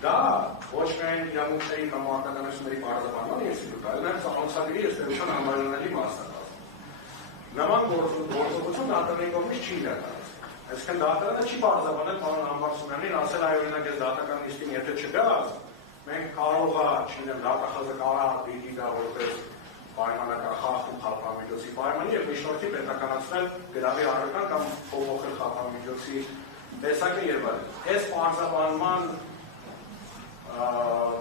Դա ոչ միայն իրավունքների կամ մարդկանցությունների բարձրացման ինստիտուտ, այլ նաև ծառայությունների ըստեղության համաշխարհային մասնակցություն։ Նման գործողություն դատարանի կողմից չի իրականացվում։ Այսինքն դատարանը չի բարձրացնել պարոն Համբարձումյանին ասել այ օրինակ այս դատական նիստին եթե չգաս, մենք կարող է, չգիտեմ, դատախազը կարող դիտի դա որպես պայմանական խախտում խափամիջոցի պայմանի եւ միջնորդի պետականացնել գրավի առական կամ փոփոխել խափամիջոցի տեսակը եւ այլն։ Այս պարզաբանման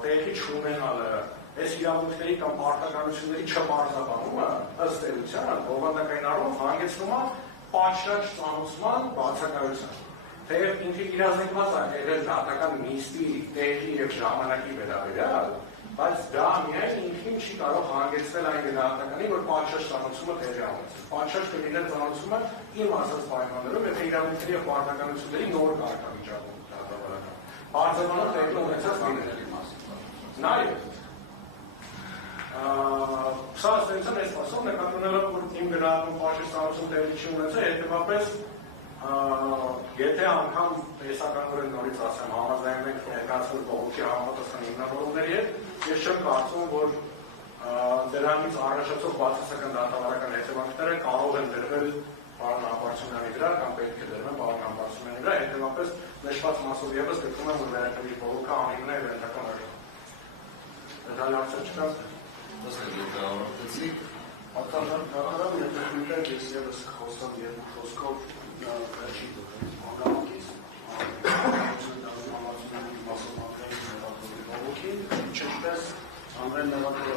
տեղի չունենալը, այս իրավունքների կամ պարտականությունների չպարզաբանումը ըստ էության բովանդակային առումով հանգեցնում է պատշաճ ծանուցման բացակայության։ Թեև ինքը իրազեկված է եղել դատական նիստի տեղի եւ ժամանակի վերաբերյալ, բայց դա միայն ինքնին չի կարող հանգեցնել այն գնահատականի, որ պատշաճ ծանուցումը տեղի ունեցել։ Պատշաճ կլիներ ծանուցումը իմ ասած պայմաններում, եթե իրավունքների եւ պարտականությունների նոր կարգավիճակում դատավարական։ Բարձրացնող տեղի ունեցած դիների մասին։ Նաեւ սա ասեցին այս մասով նկատունելով որ իմ գնահատում պատշաճ ծանուցում տեղի չի ունեցել, հետեւաբար եթե անգամ տեսականորեն նորից ասեմ համաձայն ենք ներկայացնել բողոքի համապատասխան հիմնավորումների հետ, ես չեմ կարծում, որ դրանից առաջացող բացասական դատավարական հետևանքները կարող են դրվել պարոն Համբարձումյանի վրա կամ պետք է դրվեն պարոն Համբարձումյանի վրա, հետևաբար նշված մասով ևս գտնում եմ, որ վերականգնի բողոքը անիմն է վերջական արժան։ Դա լավ չկա։ Արտադրական կառավարման հետաքրքիր ես ևս խոսամ երկու խոսքով վերջի հանգամանքից ինչպես Անդրեյ Նավակովը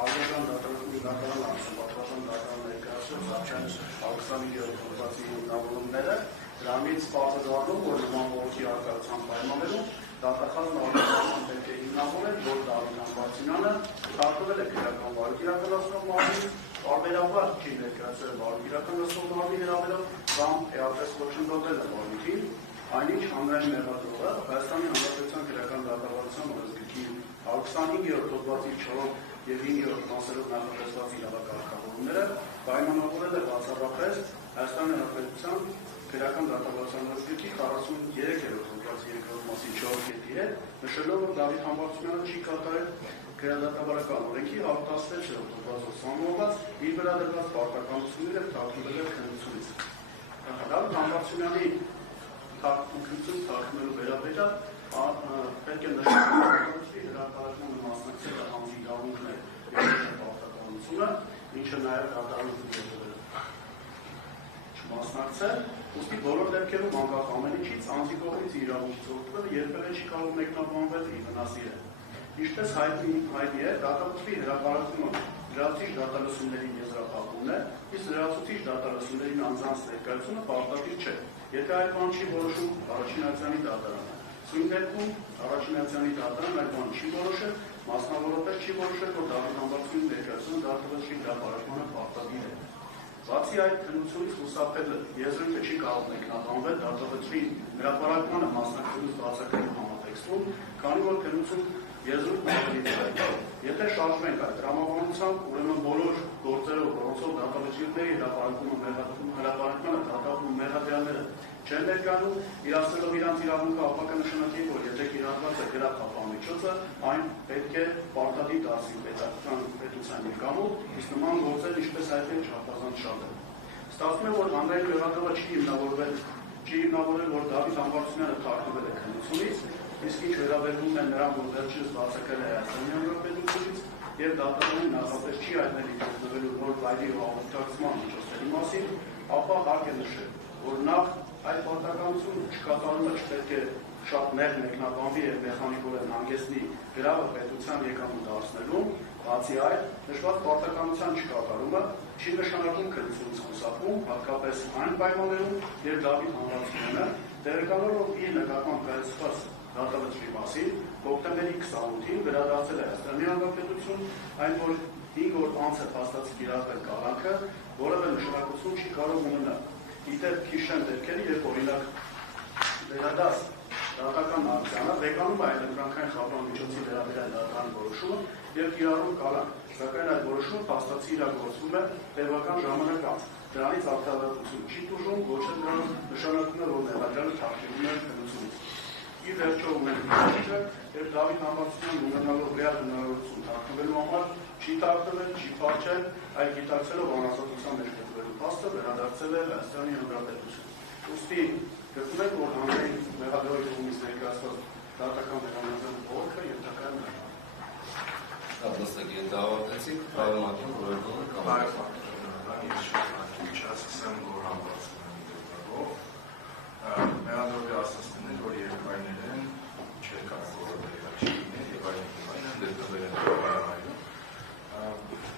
Ալբերտյան դատարան ասում, պատվաստան դատարան ներկայացրած Զավչյանի Ալեքսանդրի գործի հիմնավորումները դրանից բացառվում, որ նման բողոքի արկայության պայմաններում դատախազն ալբերտյան պետք է հիմնավորել, որ Դավիթ Համբարձումյանը քարտվել է քրեական վարույթ իրականացնող մարմնի, տարբերաբար չի ներկայացրել վարույթ իրականացնող մարմնի հրավերով կամ էապես ոչնչացել է վարույթին, այնինչ հանրային մեղադրողը Հայաստանի Հանրապետության քրեական դատավարության օրենսգրքի 125-րդ հոդվածի 4 եւ 5-րդ մասերով նախատեսված իրավակարգավորումները պայմանավորել է բացառապես Հայաստանի Հանրապետության քրեական դատավարության օրենսգրքի 43-րդ հոդվածի 2-րդ մասի 4-ի հետ, նշելով, որ Դավիթ Համբարձումյանը չի կատարել քրեադատավարական օրենքի 116-րդ հոդվածով սահմանված իր վրա դրված պարտականությունները թաքնվել է քննությունից։ Դավիթ Համբարձումյանի քննություն թաքնվելու վերաբերյալ պետք է նշել, որ հրապարակմանը մասնակցել է համի իրավունքներ եւ պարտականությունը, ինչը նաեւ դատարանում չմասնակցել, ուստի բոլոր դեպքերում անկախ ամեն ինչից անձի կողմից իրավունքից օգտվելը երբևէ չի կարող մեկնաբանվել իր վնասի հետ։ Ինչպես հայտնի է, դատախազի հրապարակումը լրացուցիչ դատալսումների եզրափակումն է, իսկ լրացուցիչ դատալսումներին անձանց ներկայությունը պարտադիր չէ։ Եթե այդ բան չի որոշում առաջինացիանի դատարանը, սույն դեպքում առաջինացիանի դատարանը այդ բան չի որոշել, մասնավորապես չի որոշել, որ Դավիթ Համբարձումյանի ներկայությունը դատախազի հրապարակմանը պարտադիր է։ Բացի այդ քննությունից խուսափելը եզրույթը չի կարող մեկնաբանվել դատախազի հրապարակմանը մասնակցելուց բացակայելու համատեքստում, քանի որ քննություն եզրույթ ավելի դեպք։ Եթե շարժվենք այդ տրամաբանությամբ, ուրեմն բոլոր գործերով, որոնցով դատավարությունների հրապարակմանը դատավորում մեղադրյալները չեն ներկայանում, իրացնելով իրանց իրավունքը ապակա նշանակի, որ եթե կիրառված է գրախափամիջոցը, այն պետք է պարտադիր դարձի պետության եկամուտ, իսկ նման գործեր ինչպես հայտնի չափազանց շատ են։ Ստացվում է, որ Անդրեյ Նավակովը չի հիմնավորել, որ Դավիթ Համբարձումյանը թաքնվել է քննությունից, իսկ ինչ վերաբերվում է նրան, որ վերջինս բացակայել է Հայաստանի Հանրապետությունից եւ դատարանին նախապես չի հայտնել ինքնավելու նոր վայրի հաղորդակցման միջոցների մասին, ապա հարկ է նշել, որ նախ այդ պարտականությունը չկատարումը չպետք է շատ նեղ մեկնաբանվի եւ մեխանիկորեն հանգեցնի գրավը պետության եկամուտ դարձնելուն, բացի այդ, նշված պարտականության չկատարումը չի նշանակում քննությունից խուսափում, հատկապես այն պայմաններում, երբ Դավիթ Համբարձումյանը տեղեկանալով իր նկատմամբ կայացված դատավարի մասին հոկտեմբերի 28-ին վերադարձել է Հայաստանի Հանրապետություն, այն որ 5 օր անց է փաստացի կիրառվել կալանքը, որևէ նշանակություն չի կարող ունենալ։ Իդեպ քիշեն դեպքերը, երբ օրինակ վերադարձ դատական ակցիանը վեկանում է էլեկտրոնական խափամիջոցի վերաբերյալ դատարանի որոշումը եւ կիրառում կալանք, սակայն այդ որոշումը փաստացի իրագործվում է տևական ժամանակ անց։ Դրանից արտադրություն չի տուժում, ոչ էլ դրանով նշանակում է, որ մեղադրյալը թաքնվում է քննությունից։ Ի վերջո ունենք Դավիթը եւ Դավիթ համարձակության ունենալով ռեալ հնարավորություն թաքնվելու համար չի թաքնվել, չի փախչել, այլ գիտակցելով անազատության մեջ գտնվելու փաստը վերադարձել է Հայաստանի Հանրապետություն։ Ուստի գտնում եք, որ հանրային մեղադրողի կողմից ներկայացված դատական վերանայության օրենքը ենթակայում է։ Ապստակ ենթավատեցիք, պարոնակին որոտոնը կամ չասկսեմ, որ համբարձում դեպքով մեղադրողի ասացնում են, որ երկայներ են, չէ կարող որոտել չիներ եւ այլն դեպքեր են հայրայում։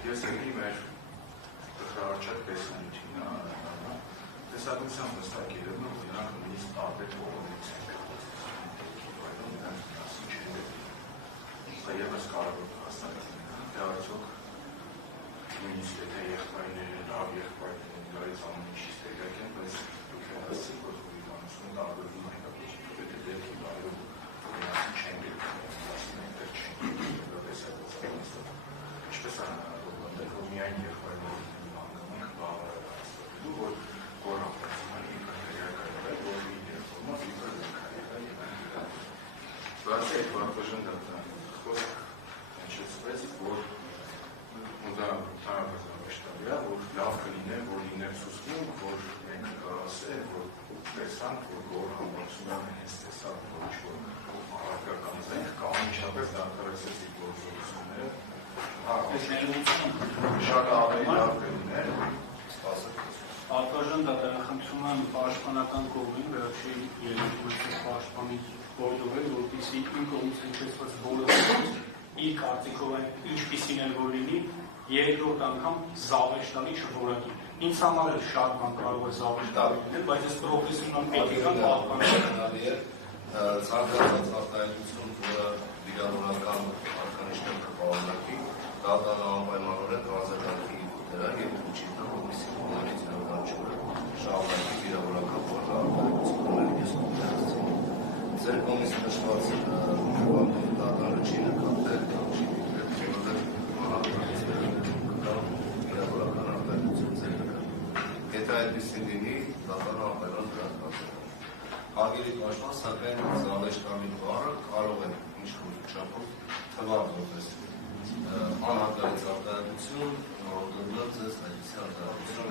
Ես եկի մեր տխրարչակ տեսանյութին տեսակցության վստակ երևում է, որ նրանք նույնիսկ տարբեր կողմից են գտնվում։ Եվս կարող է հաստատել, թե արդյոք նույնիսկ եթե եղբայրները, լավ եղբայրները իրարից ամեն ինչից տեղյակ են, բայց դուք հասցեք, որ հորիկանություն տարբերվում հայկապիչի, եթե դեպքի բարում նրանցի չեն գետում, ասում են դեր չեն գետում, տեսակցության ինչպես է հնարավոր, որ միայն եղբայրները հանգամանք բավարար է հաստատելու, որ հորամպացման ինքնատերյակայել է, որ մի դերվորմով ինքնատերյակայել է։ Բացի այդ վարդաժն դատան խոսք հնչեցվեց, որ դա տարապազավեշտավի է, որ լավ կլիներ, որ լիներ սուսմում, որ մենք կարասել, որ տեսանք, որ գոր համացում են հենց տեսակ, որ ինչ-որ առարկական զենք, կամ ինչապես դարդարեցեցիք գործողությունները, շատ ավելի լավ կլիներ, Արտաժան դատարանխնդրում եմ պաշտպանական կողմին, վերջի երկրորդ պաշտպանի գործողել, որպեսզի իմ կողմից հնչեցված բոլոր իր կարծիքով այն ինչպիսին են որ լինի, երկրորդ անգամ զավեշտալի չորակի։ Ինձ համար էլ շատ բան կարող է զավեշտալի լինել, բայց այս պրոֆեսիոնալ էթիկան պահպանելի է։ Ցանկացած արտահայտություն, որը վիրավորական արկանիշներ կպարունակի, դատարանը անպայմանորեն արձագանքի դրան եւ ուղղի տա, որպեսզի կողմից ներկայացումը շահարկի վիրավորական արտահայտությունները ես կունենացի։ Ձեր կողմից նշված դատարանը չի նկատել կամ չի դիտել, վիրավորական արտահայտություն ձեր նկատել։ Եթե այդպեսին լինի, դատարանը անպայման դրան կատարել։ Հարգելի պաշտպան, սակայն զավեշտալի բառը կարող է ինչ-որ չափով թվալ որպես անհատներից արտահայտություն, որոնք ձեզ այդպիսի արտահայտություն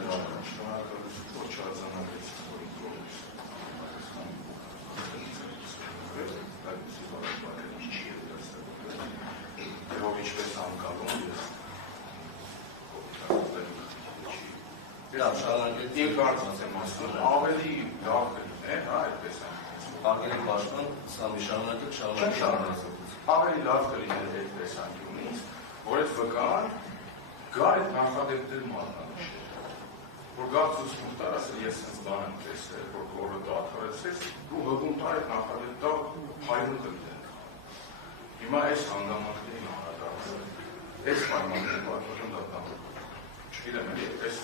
շնորհակալություն, որ չարձանագրեցիք, որ ինքնորոշ այդպիսի բարեկամներ չի եղել եւ ինչպես անկալում Լավ, շարունակեք։ Իմ կարծիքով եմ ասում, ավելի լավ կլիներ, այդպես է։ Հարգելի պաշտպան, սա մի շարունակեք։ Ավելի լավ կլիներ այդ տեսանկյունից, որ այդ վկան գար այդ նախադեպ들 մատնանշել, որ գա ցույց տար, ասել ես այս բան եմ տեսել, որ դատվեցեց, ու հղում տար այդ նախադեպ դա հայրը կլինեն։ Հիմա այս հանգամանքներին անդրադառնալ, այս պայմանների պատճառով դատանք։ Չգիտեմ, այս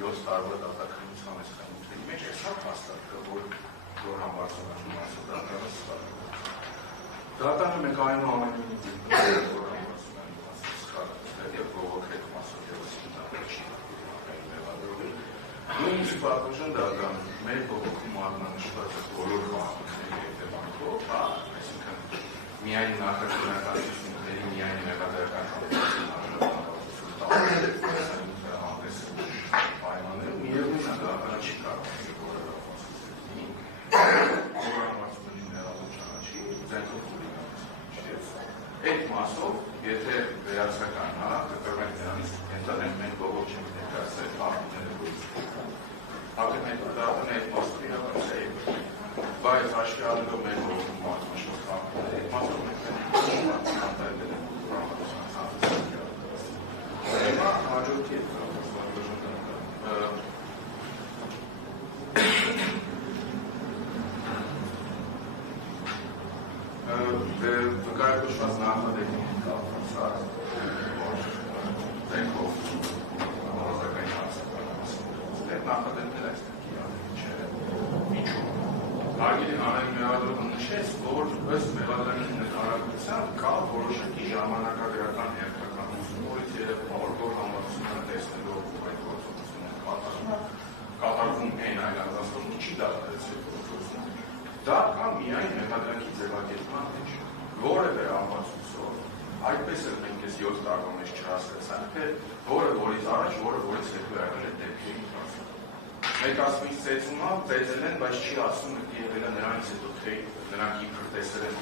7 տարվա դատականության այս խնդրի մեջ է շատ հաստատ, որ համարձակություն ասել դատարանը սխալ։ Դատարանը մեկ այնուամենայնիվ որ համարձակություն սխալ է եւ բողոքել մասով եւս դատարանը չի նույնիսկ պատմություն դատարան մեր բողոքի մատնանշված բոլոր խախտումների հետևանքով, այսինքն միայն նախաձեռնականությունների, միայն մեղադրական Այդ մասով, եթե վերացական կտրվենք նրանից ենթադրենք մենք բողոք չենք ներկայացրել հաղթները գույցում։ Հաղթները այդ մասով իրականացել, բայց հաշվի առնելով մեր բողոքի մատնանշված հաղթները, այդ մասով մենք հանդայվել ենք ուրամատության ծանրության։ Հիմա հաջորդ վկայակոչված նախադեպի կապված դենքով համազգային հարցակայնասում։ Այդ նախադեպներ այստեղ իրավիճ չէ միջում։ Հարգելի հանրային մեղադրողը նշեց, որ ըստ մեղադրակի նկարագրության կա որոշակի ժամանակագրական հերթականություն, որից երևում որ համակցությունը տեսնելով այդ գործողությունը կատարվում են այլ ազգաստանում չի դադարեցել գործողությունը։ Դա կա միայն մեղադրակի ձևակերպման մեջ։ այդպես էլ մենք այս 7 տարվա մեջ չհասկացանք, թե որը որից առաջ, որը որից հետո եղել է դեպքի ընթացքում։ Մեկ ասում է ծեծում է, ծեծել են, բայց չի ասում է եղել է նրանից հետո թե նրանք իբր տեսել են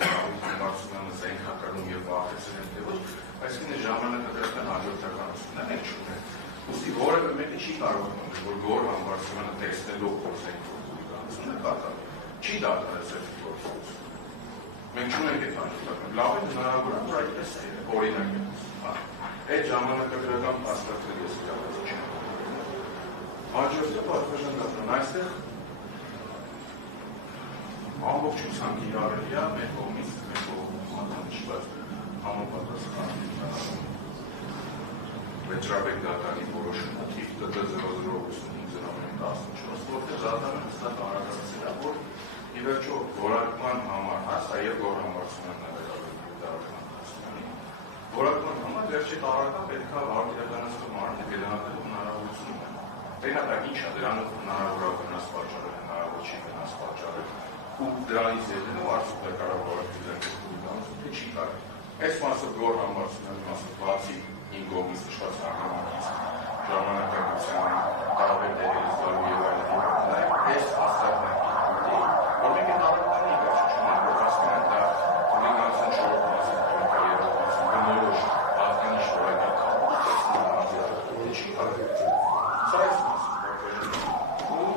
Հարությունյանը զենքականում եւ վախեցել են թե ոչ, այսինքն ժամանակակցական հաջորդականությունն է մենք չունենք։ Ուստի որևէ մեկը չի կարող ասել, որ Գոր Համբարձումյանը տեսնելով որ զենքականը կատարել, չի դադարեցել գործը։ Մենք չունենք այդ հաջորդական։ Լավ է հնարավոր է, որ այդպես է, օրինակ է։ Այդ ժամանակագրական փաստաթղթերը ես իրավաց չեմ։ Հաջորդը պատվեժանդական այստեղ ամբողջությամբ իրարելի է մեր կողմից մատնանշված համապատասխան Մեջրաբեկ դատարանի որոշումը թիվ ՏՏ-0085-14, որտեղ դատարանը հստակ անհրաժեշտացել է, որ ի վերջո որակման համար հասա եւ Գոր Համբարձումյանն որակման համար վերջի տարածքա պետք է արտադրական մարմինը գնահատելու հնարավորություն ունենա։ Տեղական ինչ է դրանով հնարավոր է վնաս պատճառել, հնարավոր չի վնաս պատճառել ու դրանից ելնելով արդյոք դա կարող է թե չի կարող։ Այս մասը Գոր Համբարձումյանի մասը բացի իմ կողմից նշված հանգամանքից ժամանակակցության տարբեր դերերից գալու եւ այլն այս հաստատն է որ մենք այդ առարկանի իվերջը չունենք, որ հասկանանք դա հուլիգանության շորոքված բնորոշ պատկանիշ որակի կապ չի կարող։ Սա այս մասը ու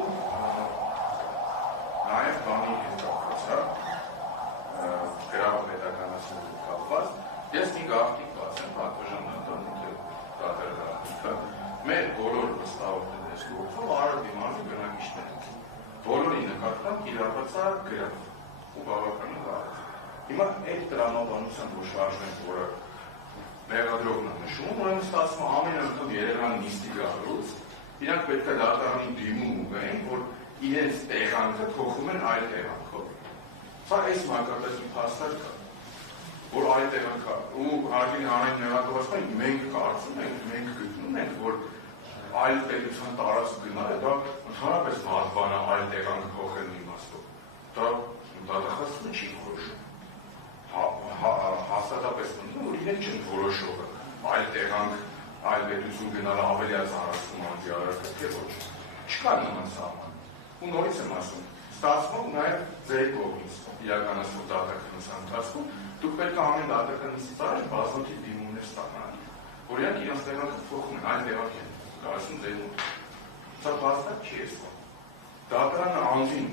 նաև բանի հետ կապված գրավ պետականացնելու կապված ես մի գաղտնիք բացեմ պատվեժանդատանիքը դատարանիքը մեր բոլոր վստահողներս գործով արդ դիմանում բնակիչներ բոլորի նկատմամբ կիրառված է գրավ ու բավականին լավ։ Հիմա այդ տրամաբանության որ շարժվենք, որը մեղադրողն է նշում, ուրեմն ստացվում է ամեն անգամ Երևան նիստի գալուց, իրանք պետք է դատարանի դիմում ուղղեն, որ իրենց տեղանքը փոխում են այլ տեղանքով։ Սա այս մակարդակի փաստեր կա, որ այլ տեղանք կա, ու հարգին հանրային մեղադրվածքային մենք կարծում ենք, մենք գտնում ենք, որ այլ պետության տարածք գնալը, դա ընդհանրապես վատ բան է այլ տեղանք փոխելն իմաստով։ Դա դատախազությունը չի որոշում։ Հաստատապես մտնում, որ իրենք չեն որոշողը այլ տեղանք, այլ պետություն գնալը ավելյաց հարաստում անձի արարքը, թե ոչ։ Չկա նման սահման։ Ու նորից եմ ասում, ստացվում նաև ձեր կողմից իրականացվող դատականության ընթացքում դուք պետք է ամեն դատականից առաջ բազմաթիվ դիմումներ ստանալ, որ իրանք իրենց տեղանքը փոխում են, այլ տեղանք են գալու ձեր մոտ։ Սա փաստակ չի էսվա։ Դատարանը անձին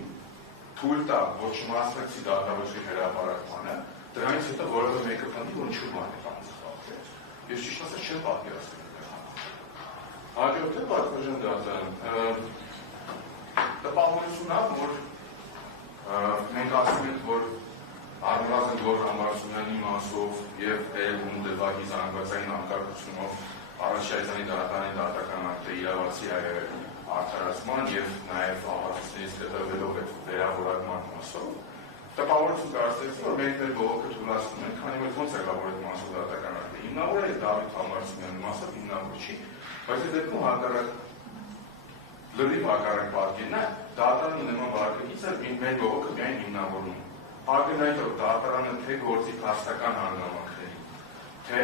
թույլ տա, որ չմասնակցի դատավորի հրապարակմանը, դրանից հետո որևէ մեկը փնտրի, որ ինչու բան է խախտել։ Ես ճիշտ ասած չեմ պատկերացնում։ Հաջորդը պատվեժանդատան տպավորությունն է, որ մենք ասում ենք, որ առնվազն Գոր Համբարձումյանի մասով եւ Էլգուն Դեվագի զանգվածային անկարգությունով առաջայցանի դատարանի դատական ակտը իրավացի արդարացման եւ նաեւ ապացույցներից հետևելով այդ վերավորակման մասով տպավորություն կարծեցի, որ մենք մեր բողոքը թույլատնում ենք, քանի որ ոնց է գալու այդ մասով դատական ակտը։ Հիմնավոր է Դավիթ Համբարձումյանի մասը, հիմնավոր չի, բայց այդ դեպքում հակառակ լրիվ հակառակ պատկերն է, դատարանը նման վարկագիծ է մեր բողոքը միայն հիմնավորում։ Ակնհայտով դատարանը թե գործի փաստական հանգամանքների, թե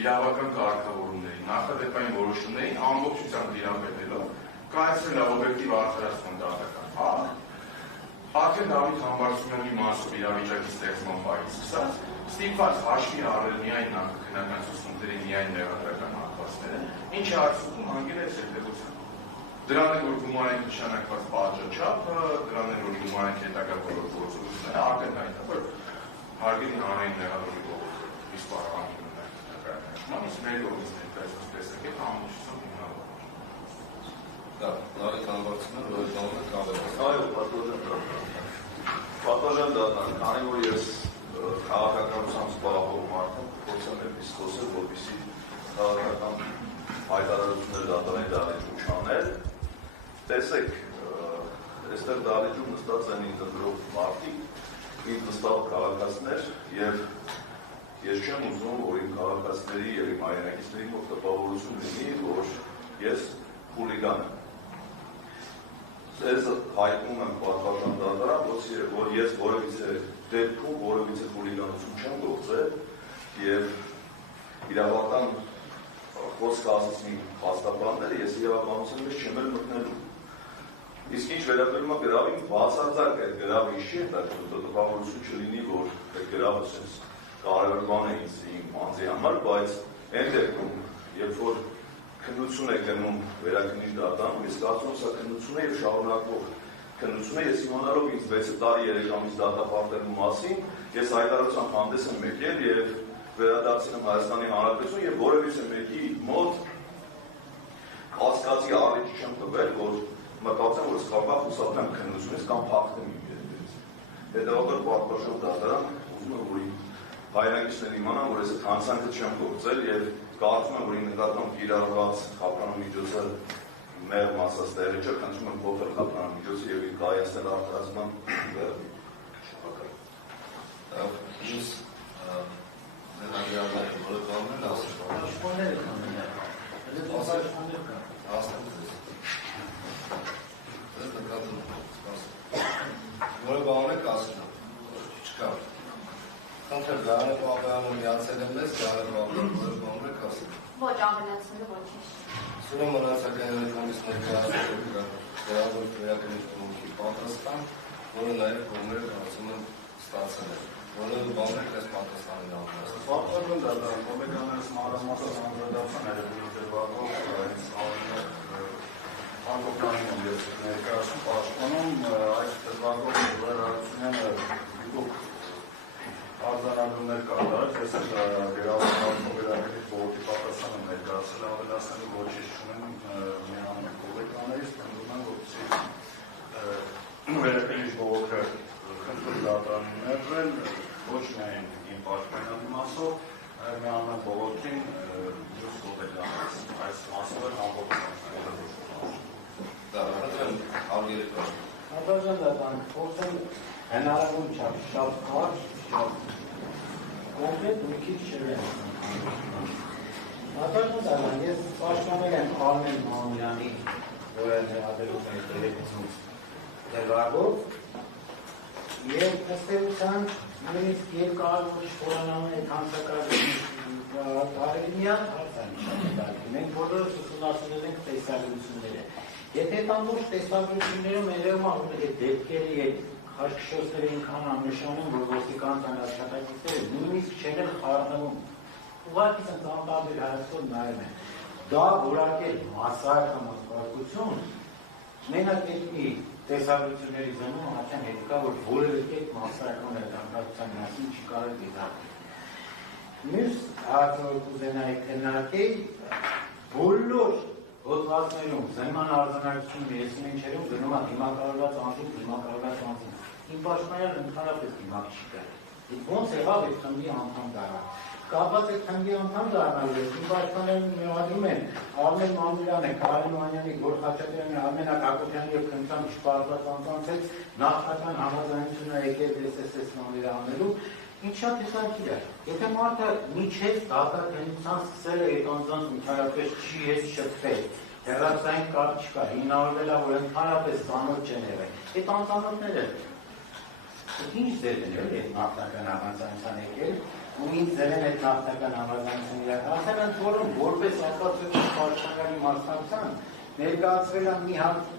իրավական կարգավորումների, նախադեպային որոշումներին ամբողջությամբ տիրապետելով կայացրել է օբյեկտիվ արդարացման դատական հակ, Ակեն Դավիթ Համբարձումյանի մասով իրավիճակի ստեղծման պահից սկսած, ստիպված հաշվի առել միայն նախաքննական ցուցումների միայն մեղադրական հատվածները, ինչը արդյունքում հանգել է հետևության։ Դրան է, որ գումարենք նշանակված պատժաչափը, դրան է, որ գումարենք հետագա բոլոր գործողությունները, ակնհայտ է, որ հարգին հանրային մեղադրի բողոքը իսկ պարահանդում է նկարահանման, իսկ մեր կողմից ներկայացված տեսակ է ամբողջությամբ հիմնավոր։ Դա Դավիթ Համբարձումյանը վերջանում է կամերաս։ Այո, պատվեժանդատան, քանի որ ես քաղաքականությամբ զբաղվող մարդ եմ, փորձեմ այդպես խոսել, որպեսզի քաղաքական հայտարարություններ դատարանի դահլիճում չանել։ Տեսեք, այստեղ դահլիճում նստած են ինտեգրող մարդիկ, իմ վստահ քաղաքացիներ, եւ ես չեմ ուզում, որ իմ քաղաքացիների եւ իմ հայրենակիցների մոտ տպավորություն լինի, որ ես խուլիգան եմ։ Ես հայտնում եմ պատվեժանդատան, որ ես որևիցե դեպքում որևիցե խուլիգանություն չեմ գործել եւ իրավական խոսք ասացին հաստատանները, ես իրավականության մեջ չեմ էլ մտնելու։ Իսկ ինչ վերաբերում է գրավին, բացարձակ այդ գրավը ինչի է տպավորություն չլինի, որ այդ գրավը sense կարևոր բան է ինձ իմ անձի համար, բայց այն դեպքում, երբ որ քննություն է գնում վերաքննիչ դատարանում, ես կարծում եմ սա քննություն է եւ շարունակվող քննություն է, ես իմանալով ինձ 6 տարի 3 ամիս դատապարտելու մասին, ես հայտարարությամբ հանդես եմ եկել եւ վերադարձել եմ Հայաստանի Հանրապետություն եւ որևիցե մեկի մոտ կասկածի առիթ չեմ տվել, որ մտածեմ, որ սկավա խուսափեմ քննությունից կամ փախտեմ իմ երեքից։ Հետևաբար պատվաշով դատարան ուզում եմ, որ իմ հայրենակիցները իմանան, որ ես այդ հանցանքը չեմ գործել եւ կարծում եմ, որ իմ նկատմամբ կիրառված խափանամիջոցը մեր մասած տեղի չէ, խնդրում եմ փոխել խափանամիջոցը եւ իր կայացնել արտադրման Որը բան եք ասում, չկա։ Խնդրեմ, գարը պապայանը միացել եմ ես, գարը պապայանը, որը բան եք ասում։ Ոչ, ամենացնելու ոչինչ։ Սուրը մնացական երեքամից ներկայացել դրավոր վերակնիչ կողմքի պատասխան, որը նաև կողմերը կարծում եմ ստացել է, որը բան եք ես պատասխանին ամենացել։ Պատվարում դատարան, կոմեկաներս մանրամասած անդրադարձան երևույթերվակով Անկոպյանին եմ ես ներկայացում պաշտպանում այս դրվագով վերարարությունները դուք արձանագրումներ կատարած, ես գրավական վերակնիչ բողոքի պատասխան եմ ներկայացել ավելացնելու ոչինչ չունեմ միանում կոմեկաներից, պնդում եմ, որպեսզի վերակնիչ բողոքը խնդրում դատարաններն ոչ միայն իմ պաշտպանյալի մասով, այլ միանում եմ բողոքին մյուս կոմեկաներից, այս մասով էլ ամբողջ Արտադրության դատարան փորձել հնարավոր չափ շատ կարճ, շատ կոնկրետ մի քիչ չվեն։ Արտադրության դատարան ես պաշտպանել եմ Արմեն Մանուկյանի, որը ներառվող է երեքից դեպքով, եւ ըստ էության նույնիսկ երկարավոր շփոթանան այդ հանցակարգի տարելիան հարցանիշ։ Մենք բոլորս ուսումնասիրել ենք տեսագրությունները։ Եթե ամբողջ տեսագրություններում երևում է, որ այդ դեպքերի այդ խաշքշոցները ինքան աննշան են, որ ոստիկանության աշխատակիցները նույնիսկ չեն էլ խառնվում։ Ուղղակի ցած անտարբեր հայացքով նայում են։ Դա որակել մասսայական մասնակցություն մենակ այդի տեսագրությունների զննում հաճան հետքա, որ որևէ կերպ մասսայական հետաքրքրության մասին չի կարող դիտարկել։ Մյուս հարցը կուզենայի քննարկել բոլոր հոդվածներում, զնման արձանագրությունների եսիմենչերում գնում է դիմակայված անձին, դիմակայված անձին։ Իմ պաշտպանյալը ընդհանրապես դիմակ չի կրել։ Ոնց եղավ այդ խմբի անդամ դառնալ։ Կապված այդ խմբի անդամ դառնալու հետ իմ պաշտպանյալը մեղադրում են Արմեն Մանուկյանը, Կարեն Մանյանի, Գորգ Խաչատրյանի, Արմենակ Հակոբյանի եւ քննության չպարտված անձանց նախնական համաձայնությունը եկել SSS նամիրանալու, ինչ շատ հետաքրքիր է։ Եթե մարդը միջև դատաքննության սկսել է այդ անձանց ընդհանրապես չի ես շփվել, հեռացային կապ չկա, հիմնավորվել է, որ ընդհանրապես ծանոթ չեն եղել։ Այդ անծանոթները ինչ ձև են եղել այդ նախնական համաձայնության եկել, ու ինչ ձև են այդ նախնական համաձայնություն իրականացել են, որոնք որպես ապացույց պաշտպանյալի մասնակցության ներկայացվել է մի հատ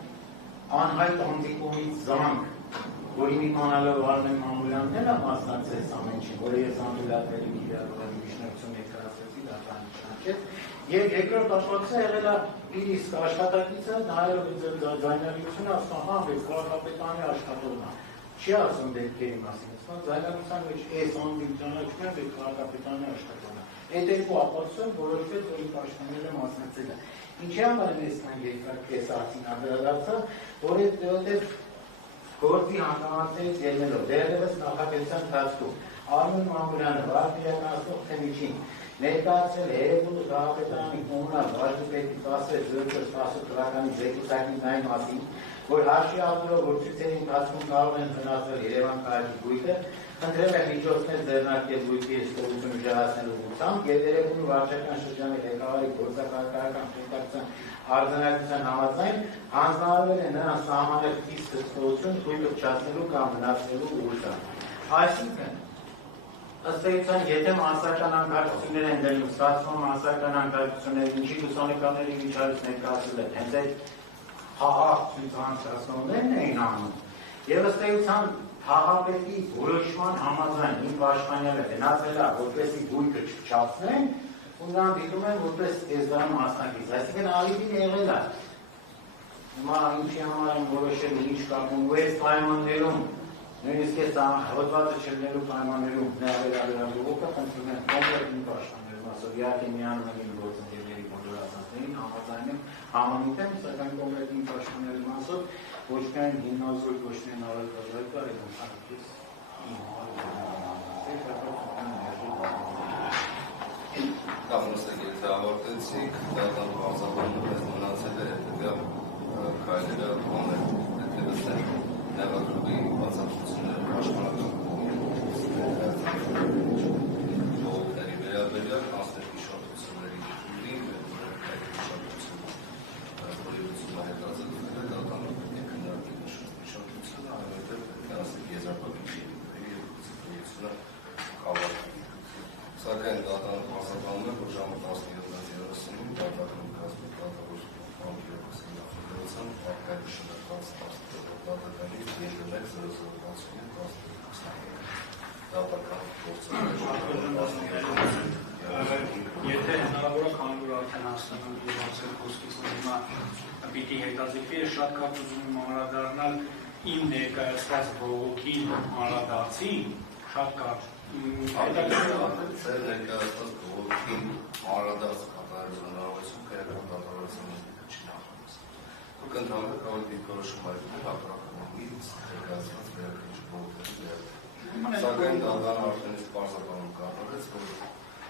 անհայտ անձի կողմից զանգ, որի իմանալով Արմեն Մանուկյանն էլ է մասնակցել ամեն ինչին, որը ես անդրադառնալի իրավական միջնորդություն ներկայացրեցի դատարանչանքեց, եւ երկրորդ ապացույցը եղել է իր իսկ աշխատակիցը, նայելով ձայնագրությունը ասում, հա, բայց քաղաքապետարանի աշխատողն է, չի ասում դեպքերի մասին, ասում ձայնագրության մեջ այս անձին ճանաչում է, բայց քաղաքապետարանի աշխատողն է։ Այդ երկու ապացույցը որոշվեց, որ իր պաշտպանյալը մասնակցել է։ Ինչի համար ես երկար քեզ արդեն անդրադարձա, որովհետեւ գործի հանգամանքներից ելնելով, դեռևս նախագծության ընթացքում Արմեն Մանուկյանը վարդիրականացնող թեմիչին ներկայացրել է Երևանի քաղաքապետարանի կոմունալ վարչապետի 16/10 թվականի զեկուցակին այն մասին, որ հաշվի առնելով, որ ցույցերի ընթացքում կարող են վնասվել Երևան քաղաքի գույքը, խնդրել է միջոցներ ձեռնարկել գույքի հսկողությունը ուժեղացնելու ուղղությամբ եւ Երևանի վարչական շրջանի ղեկավարի գործակալական խնդրության արձանագրության համաձայն հանձնարարվել է նրան սահմանել խիստ հսկողություն գույքը փչացնելու կամ վնասելու ուղղությամբ։ Այսինքն ըստ էության, եթե մասսական անկարգություններ են դնում, ստացվում մասսական անկարգություններ, ինչի լուսանկարների միջավայրից ներկայացել են, հենց այդ խաղաղ ցույցանցություններն էին անում, եւ ըստ էության խաղապետի որոշման համաձայն իմ պաշտպանյալը գնացել է, որպեսզի գույքը չփչացնեն, ու նրան դիտում են որպես տեսդարան մասնակից, այսինքն ալիբին եղել է։ Հիմա ինչի համար են որոշել ինչ կապում ու այս պայմաններում նույնիսկ այս հոդվածը չլինելու պայմաններում ներառյալվողը խնդրում են կոնկրետ մի պաշտպաններում ասով իհարկե միանում են գործընկերների բոլոր ասածներին համաձայնում համանուտեմ, սակայն կոնկրետ մի պաշտպաններում ասով ոչ միայն հիմնազույգ, ոչ միայն առարկազույգ կար են ընդհանրապես Կամուսեք եթե ավարտեցիք, դատան բարձավանը մեզ մնացել է հետևյալ քայլերը անել, հետևս է նեղագրուի բացատրությունները պաշտպանական ժողովների վերաբերյալ մասնակի շատությունների դիտումին, շատությունը հետաձգվել է դատանը պետք է քննարկել շատությունը, այնուհետև պետք է ասել եզրափակիչի երկուսությունը կավարտի։ Սակայն դատանը պարզաբանում է, որ ժամը 17:30-ին դատական կազմի դատավոր անկերակցի նախագծան արկայր շնորհված դատականից 31:00-ին դատական Եթե հնարավոր է քանի որ արդեն հասնում ենք ասել խոսքից հիմա պիտի հետաձգվի, շատ կարծում եմ անդրադառնալ իմ ներկայացված բողոքի անդրադարձին, շատ կարճ Ծեր ներկայացված բողոքին անդրադարձ կատարելու հնարավորություն քրեական դատավորության չի նախատեսվում։ Որ ընդհանուր կարող դիրքորոշում այդպես հակառակումից ներկայացված վերակրիչ բողոքների Սակայն դատանը արդեն իսկ պարզաբանում կատարեց, որ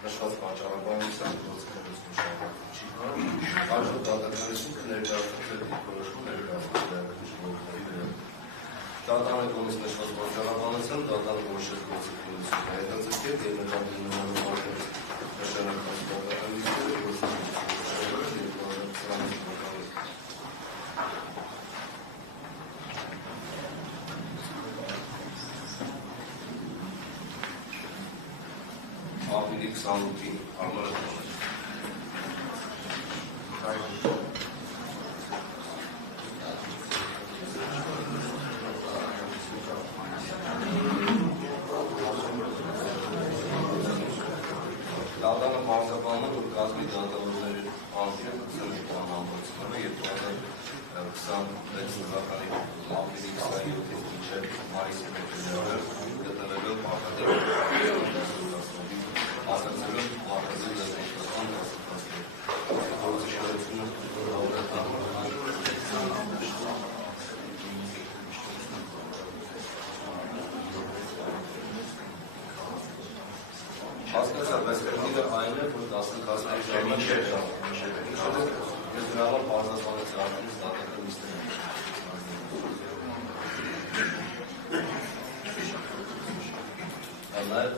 նշված պատճառաբանությամբ գործընկերություն շարունակել չի կարող, այժմ դատականությունը ներկայացված է դիրքորոշում ներկայացված վերակրիչ բողոքների վերաբերյալ։ Դատանը կողմից նշված պատճառաբանությամբ դատանը որոշեց գործընկերությունը հետաձգել եւ նկատի ունենալու նշանակված դատականից ապրիլի 28-ին համարը Դատանը պարզաբանում է, որ կազմի դատավորների անկերը սրճան ամբողջությունը 2026 թվականի ապրիլի 27-ից մինչև մայիսի 1-ը գտնվելով արտադրության ասացելով արտադրության դասական դասական գործիչությունը Հասկացա, բայց կրնիվը այն է, որ 10-10 ժամը չէր ժամը։ Ես դրանով պարզասանեց արդենից դատական նիստեր։ Նաև